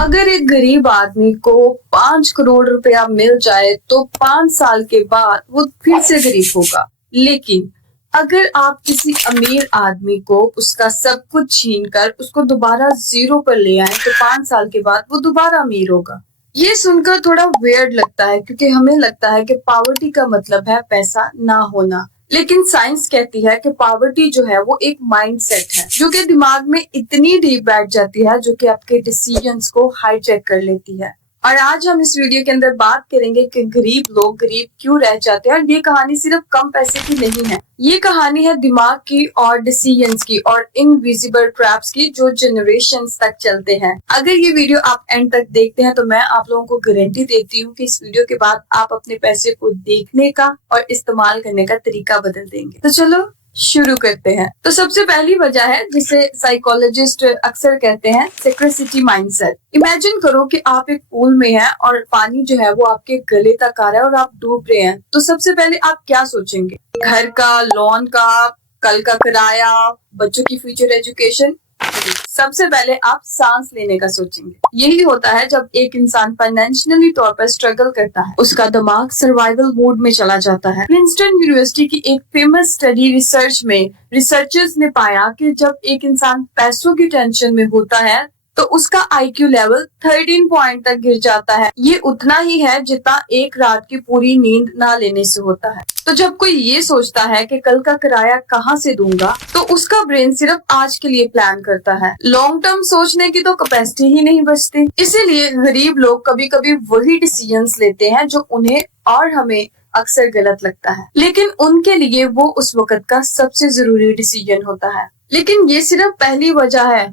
अगर एक गरीब आदमी को 5 करोड़ रुपया मिल जाए तो 5 साल के बाद वो फिर से गरीब होगा। लेकिन अगर आप किसी अमीर आदमी को उसका सब कुछ छीन कर उसको दोबारा जीरो पर ले आए तो 5 साल के बाद वो दोबारा अमीर होगा। ये सुनकर थोड़ा वियर्ड लगता है क्योंकि हमें लगता है कि पॉवर्टी का मतलब है पैसा ना होना। लेकिन साइंस कहती है कि पॉवर्टी जो है वो एक माइंडसेट है जो कि दिमाग में इतनी डीप बैठ जाती है जो कि आपके डिसीजंस को हाईजैक कर लेती है। और आज हम इस वीडियो के अंदर बात करेंगे कि गरीब लोग गरीब क्यों रह जाते हैं। और ये कहानी सिर्फ कम पैसे की नहीं है, ये कहानी है दिमाग की और डिसीजंस की और इनविजिबल ट्रैप्स की जो जनरेशंस तक चलते हैं। अगर ये वीडियो आप एंड तक देखते हैं तो मैं आप लोगों को गारंटी देती हूँ कि इस वीडियो के बाद आप अपने पैसे को देखने का और इस्तेमाल करने का तरीका बदल देंगे। तो चलो शुरू करते हैं। तो सबसे पहली वजह है जिसे साइकोलॉजिस्ट अक्सर कहते हैं स्कैर्सिटी माइंडसेट। इमेजिन करो कि आप एक पूल में हैं और पानी जो है वो आपके गले तक आ रहा है और आप डूब रहे हैं। तो सबसे पहले आप क्या सोचेंगे? घर का, लोन का, कल का किराया, बच्चों की फ्यूचर एजुकेशन? सबसे पहले आप सांस लेने का सोचेंगे। यही होता है जब एक इंसान फाइनेंशियली तौर पर स्ट्रगल करता है, उसका दिमाग सर्वाइवल मोड में चला जाता है। प्रिंसटन यूनिवर्सिटी की एक फेमस स्टडी रिसर्च में रिसर्चर्स ने पाया कि जब एक इंसान पैसों की टेंशन में होता है तो उसका IQ लेवल 13 पॉइंट तक गिर जाता है। ये उतना ही है जितना एक रात की पूरी नींद ना लेने से होता है। तो जब कोई ये सोचता है कि कल का किराया कहाँ से दूंगा तो उसका ब्रेन सिर्फ आज के लिए प्लान करता है, लॉन्ग टर्म सोचने की तो कैपेसिटी ही नहीं बचती। इसीलिए गरीब लोग कभी कभी वही डिसीजंस लेते हैं जो उन्हें और हमें अक्सर गलत लगता है, लेकिन उनके लिए वो उस वक्त का सबसे जरूरी डिसीजन होता है। लेकिन ये सिर्फ पहली वजह है,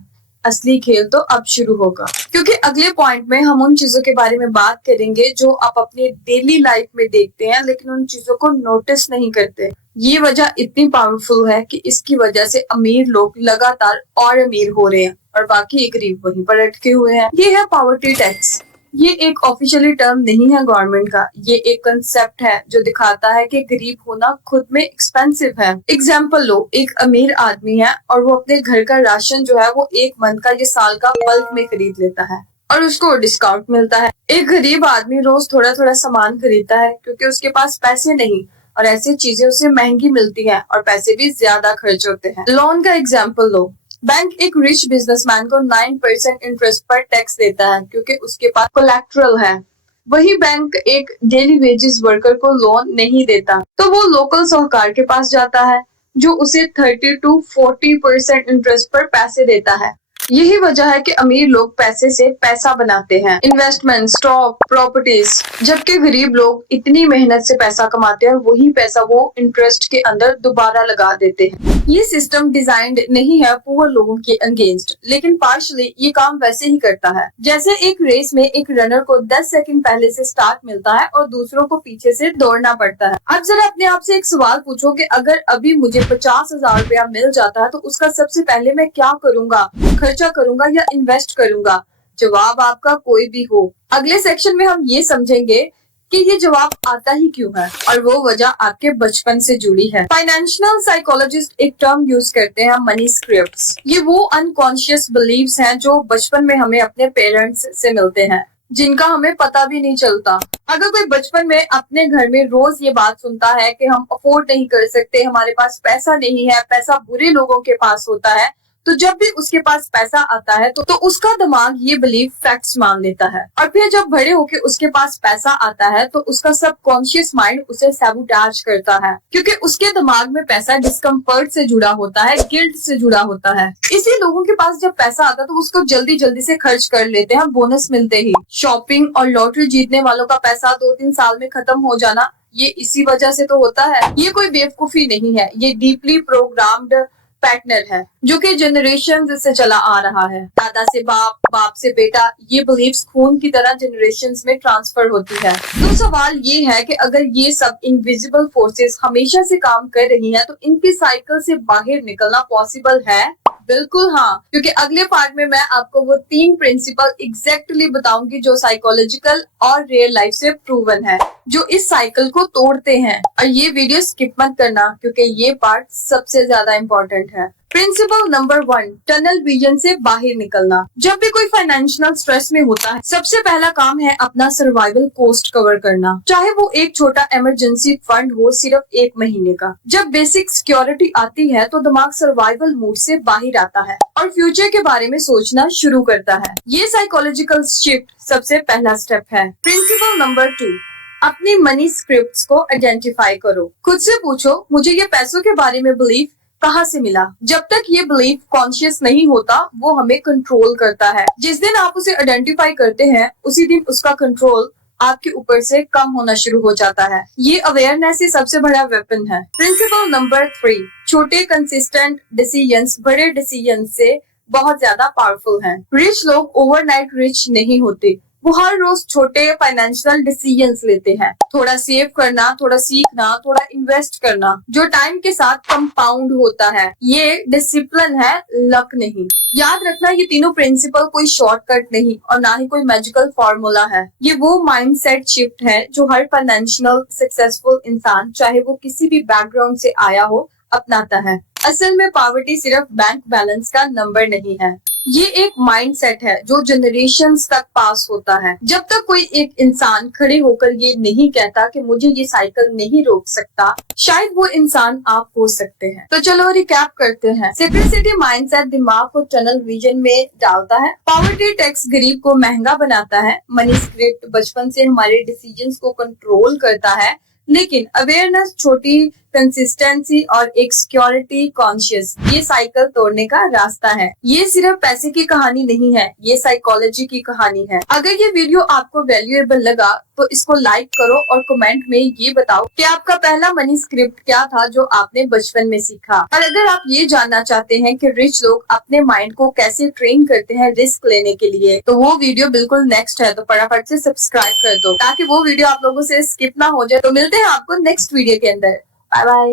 असली खेल तो अब शुरू होगा। क्योंकि अगले पॉइंट में हम उन चीजों के बारे में बात करेंगे जो आप अपने डेली लाइफ में देखते हैं लेकिन उन चीजों को नोटिस नहीं करते। ये वजह इतनी पावरफुल है कि इसकी वजह से अमीर लोग लगातार और अमीर हो रहे हैं और बाकी गरीब वहीं पर अटके हुए हैं। ये है पॉवर्टी टैक्स। ये एक ऑफिशियली टर्म नहीं है गवर्नमेंट का, ये एक कंसेप्ट है जो दिखाता है कि गरीब होना खुद में एक्सपेंसिव है। एग्जाम्पल लो, एक अमीर आदमी है और वो अपने घर का राशन जो है वो एक मंथ का या साल का बल्क में खरीद लेता है और उसको डिस्काउंट मिलता है। एक गरीब आदमी रोज थोड़ा थोड़ा सामान खरीदता है क्योंकि उसके पास पैसे नहीं और ऐसी चीजें उसे महंगी मिलती है और पैसे भी ज्यादा खर्च होते हैं। लोन का एग्जाम्पल लो, बैंक एक रिच बिजनेसमैन को 9% इंटरेस्ट पर टैक्स देता है क्योंकि उसके पास कोलैटरल है। वही बैंक एक डेली वेजेस वर्कर को लोन नहीं देता तो वो लोकल साहूकार के पास जाता है जो उसे 30 to 40% इंटरेस्ट पर पैसे देता है। यही वजह है कि अमीर लोग पैसे से पैसा बनाते हैं, इन्वेस्टमेंट, स्टॉक, प्रॉपर्टीज, जबकि गरीब लोग इतनी मेहनत से पैसा कमाते हैं और वही पैसा वो इंटरेस्ट के अंदर दोबारा लगा देते हैं। ये सिस्टम डिजाइंड नहीं है पुअर लोगों के अगेंस्ट, लेकिन पार्शली ये काम वैसे ही करता है जैसे एक रेस में एक रनर को 10 सेकंड पहले से स्टार्ट मिलता है और दूसरों को पीछे से दौड़ना पड़ता है। अब जरा अपने आप से एक सवाल पूछो कि अगर अभी मुझे 50,000 रुपया मिल जाता है तो उसका सबसे पहले मैं क्या करूंगा? खर्चा करूंगा या इन्वेस्ट करूंगा? जवाब आपका कोई भी हो। अगले सेक्शन में हम ये समझेंगे कि ये जवाब आता ही क्यों है और वो वजह आपके बचपन से जुड़ी है। फाइनेंशियल साइकोलॉजिस्ट एक टर्म यूज करते हैं, मनी स्क्रिप्ट्स। ये वो अनकॉन्शियस बिलीव्स हैं जो बचपन में हमें अपने पेरेंट्स से मिलते हैं, जिनका हमें पता भी नहीं चलता। अगर कोई बचपन में अपने घर में रोज ये बात सुनता है कि हम अफोर्ड नहीं कर सकते, हमारे पास पैसा नहीं है, पैसा बुरे लोगों के पास होता है, तो जब भी उसके पास पैसा आता है तो उसका दिमाग ये बिलीव फैक्ट्स मान लेता है। और फिर जब बड़े होके उसके पास पैसा आता है तो उसका सबकॉन्शियस माइंड उसे सैबोटेज करता है क्योंकि उसके दिमाग में पैसा डिस्कम्फर्ट से जुड़ा होता है, गिल्ट से जुड़ा होता है। इसी लोगों के पास जब पैसा आता है तो उसको जल्दी जल्दी से खर्च कर लेते हैं बोनस मिलते ही। शॉपिंग और लॉटरी जीतने वालों का पैसा 2-3 साल में खत्म हो जाना, ये इसी वजह से तो होता है। ये कोई बेवकूफी नहीं है, ये डीपली प्रोग्राम्ड पैटर्न है जो कि जनरेशन से चला आ रहा है। दादा से बाप, बाप से बेटा, ये बिलीव्स खून की तरह जनरेशंस में ट्रांसफर होती है। तो सवाल ये है कि अगर ये सब इनविजिबल फोर्सेस हमेशा से काम कर रही हैं तो इनकी साइकिल से बाहर निकलना पॉसिबल है? बिल्कुल हाँ, क्योंकि अगले पार्ट में मैं आपको वो 3 प्रिंसिपल एग्जैक्टली बताऊंगी जो साइकोलॉजिकल और रियल लाइफ से प्रूवन है, जो इस साइकिल को तोड़ते हैं। और ये वीडियो स्किप मत करना क्योंकि ये पार्ट सबसे ज्यादा इम्पोर्टेंट है। प्रिंसिपल नंबर 1, टनल विजन से बाहर निकलना। जब भी कोई फाइनेंशियल स्ट्रेस में होता है, सबसे पहला काम है अपना सर्वाइवल कॉस्ट कवर करना, चाहे वो एक छोटा इमरजेंसी फंड हो सिर्फ 1 महीने का। जब बेसिक सिक्योरिटी आती है तो दिमाग सर्वाइवल मोड से बाहर आता है और फ्यूचर के बारे में सोचना शुरू करता है। ये साइकोलॉजिकल शिफ्ट सबसे पहला स्टेप है। प्रिंसिपल नंबर 2, अपनी मनी स्क्रिप्ट्स को आइडेंटिफाई करो। खुद से पूछो, मुझे ये पैसों के बारे में बिलीफ कहाँ से मिला। जब तक ये बिलीफ कॉन्शियस नहीं होता, वो हमें कंट्रोल करता है। जिस दिन आप उसे आइडेंटिफाई करते हैं, उसी दिन उसका कंट्रोल आपके ऊपर से कम होना शुरू हो जाता है। ये अवेयरनेस ही सबसे बड़ा वेपन है। प्रिंसिपल नंबर 3, छोटे कंसिस्टेंट डिसीजंस बड़े डिसीजन से बहुत ज्यादा पावरफुल हैं। रिच लोग ओवरनाइट रिच नहीं होते, वो हर रोज छोटे फाइनेंशियल डिसीजंस लेते हैं। थोड़ा सेव करना, थोड़ा सीखना, थोड़ा इन्वेस्ट करना, जो टाइम के साथ कंपाउंड होता है। ये डिसिप्लिन है, लक नहीं। याद रखना, ये तीनों प्रिंसिपल कोई शॉर्टकट नहीं और ना ही कोई मैजिकल फॉर्मूला है। ये वो माइंडसेट शिफ्ट है जो हर फाइनेंशियल सक्सेसफुल इंसान, चाहे वो किसी भी बैकग्राउंड से आया हो, अपनाता है। असल में पॉवर्टी सिर्फ बैंक बैलेंस का नंबर नहीं है, ये एक माइंडसेट है जो जनरेशंस तक पास होता है। जब तक कोई एक इंसान खड़े होकर ये नहीं कहता कि मुझे ये साइकिल नहीं रोक सकता, शायद वो इंसान आप हो सकते हैं। तो चलो रिकैप करते हैं। सिंप्लिसिटी माइंडसेट दिमाग को टनल विजन में डालता है। पॉवर्टी टैक्स गरीब को महंगा बनाता है। मनी स्क्रिप्ट बचपन से हमारे डिसीजंस को कंट्रोल करता है, लेकिन अवेयरनेस, छोटी कंसिस्टेंसी और एक सिक्योरिटी कॉन्शियस, ये साइकिल तोड़ने का रास्ता है। ये सिर्फ पैसे की कहानी नहीं है, ये साइकोलॉजी की कहानी है। अगर ये वीडियो आपको वैल्यूएबल लगा तो इसको लाइक करो और कमेंट में ये बताओ कि आपका पहला मनी स्क्रिप्ट क्या था जो आपने बचपन में सीखा। और अगर आप ये जानना चाहते हैं कि रिच लोग अपने माइंड को कैसे ट्रेन करते हैं रिस्क लेने के लिए, तो वो वीडियो बिल्कुल नेक्स्ट है। तो फटाफट से सब्सक्राइब कर दो ताकि वो वीडियो आप लोगों से स्किप ना हो जाए। तो मिलते हैं आपको नेक्स्ट वीडियो के अंदर। Bye bye.